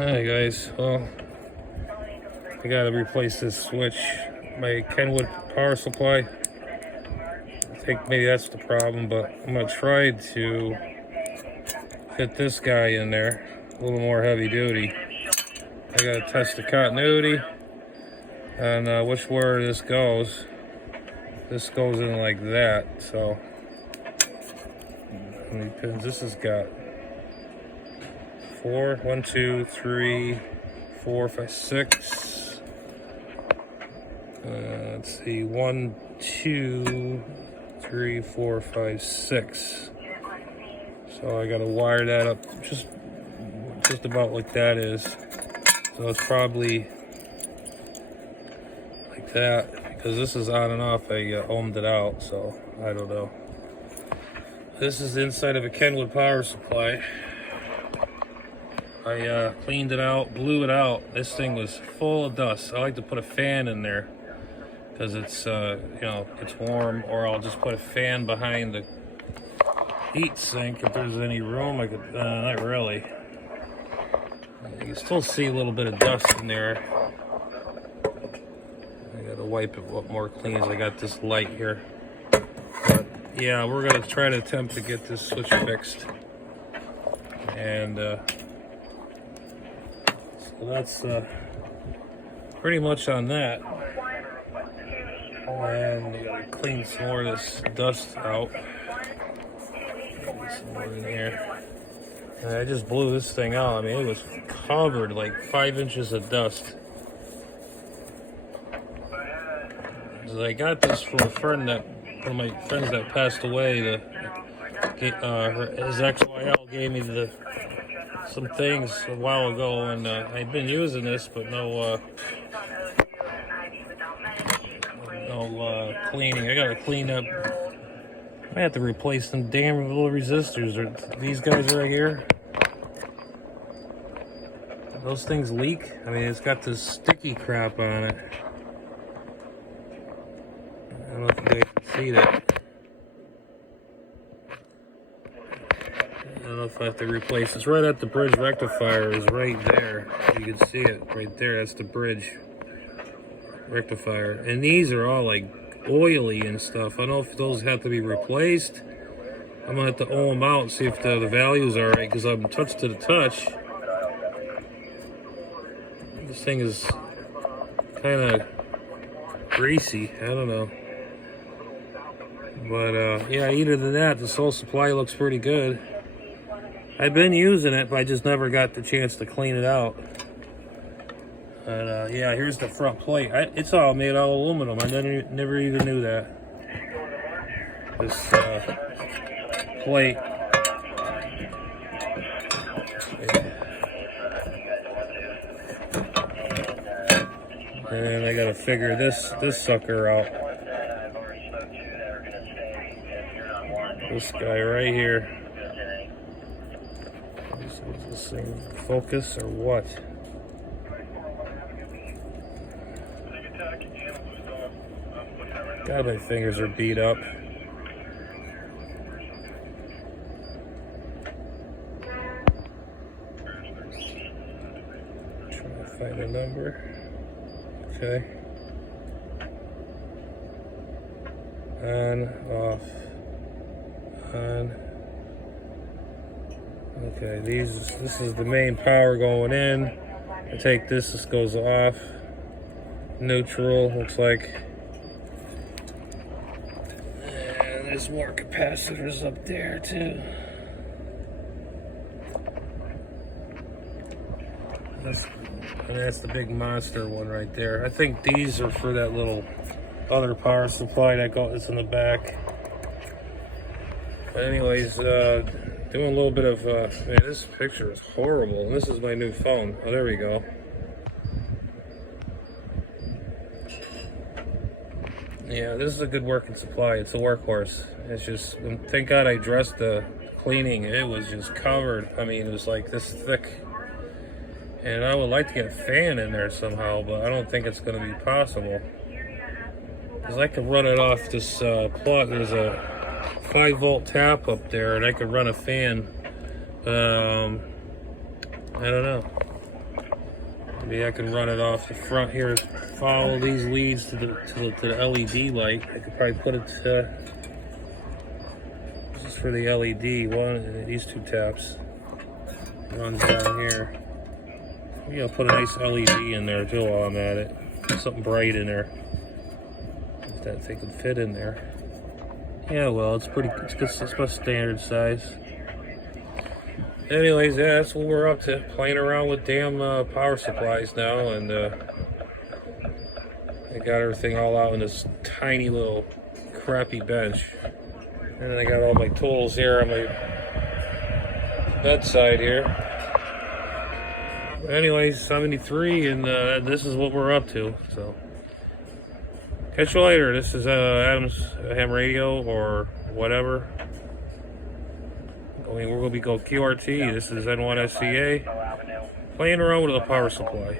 Hi guys, well, I gotta replace this switch, my KENWOOD power supply. I think maybe that's the problem, but I'm gonna try to fit this guy in there, a little more heavy duty. I gotta test the continuity and which where this goes. This goes in like that, so how many pins? This has got 4, 1, 2, 3, 4, 5, 6. Let's see, 1, 2, 3, 4, 5, 6. So I gotta wire that up just about like that is. So it's probably like that, because this is on and off. I ohmed it out, so I don't know. This is the inside of a KENWOOD power supply. I cleaned it out, blew it out. This thing was full of dust. I like to put a fan in there because it's you know, it's warm, or I'll just put a fan behind the heat sink if there's any room. I could not really. You can still see a little bit of dust in there. I gotta wipe it up more clean as I got this light here. But yeah, we're gonna try to attempt to get this switch fixed, and so that's pretty much on that. And you gotta clean some more of this dust out. Some more in here. And I just blew this thing out. I mean, it was covered like 5 inches of dust. So I got this from a friend one of my friends that passed away. His ex-YL gave me some things a while ago, and I've been using this, but no cleaning. I gotta clean up. I have to replace some damn little resistors. These guys right here. Those things leak. I mean, it's got this sticky crap on it. I don't know if you guys can see that. I don't know if I have to replace this. Right at the bridge rectifier is right there. You can see it right there. That's the bridge rectifier. And these are all like oily and stuff. I don't know if those have to be replaced. I'm gonna have to oil them out and see if the values are right, because I'm touch to the touch. This thing is kind of greasy. I don't know. But yeah, other than that, this whole supply looks pretty good. I've been using it, but I just never got the chance to clean it out. And yeah, here's the front plate. It's all made out of aluminum. I never even knew that. This plate. And I gotta figure this sucker out. This guy right here. Is this thing focus or what? God, my fingers are beat up. Trying to find a number. Okay. On, off, on. Okay, this is the main power going in. I take this goes off. Neutral, looks like. And there's more capacitors up there too. And that's the big monster one right there. I think these are for that little other power supply that's in the back. But anyways, doing a little bit of, man, this picture is horrible. And this is my new phone. Oh, there we go. Yeah, this is a good working supply. It's a workhorse. It's just, thank God I dressed the cleaning. It was just covered. I mean, it was like this thick. And I would like to get a fan in there somehow, but I don't think it's going to be possible. Because I could run it off this plug. There's a 5-volt tap up there, and I could run a fan. I don't know. Maybe I can run it off the front here. Follow these leads to the LED light. I could probably put it to, this is for the LED one, and these two taps. Runs down here. Maybe I'll put a nice LED in there too while I'm at it. Something bright in there. If that thing could fit in there. Yeah, well, it's good, it's about standard size. Anyways, yeah, that's what we're up to. Playing around with damn power supplies now, and I got everything all out in this tiny little crappy bench. And then I got all my tools here on my bedside here. But anyways, 73, and this is what we're up to. So, catch you later. This is Adam's Ham Radio or whatever. I mean, we're going to be going QRT. This is N1SCA. Playing around with a power supply.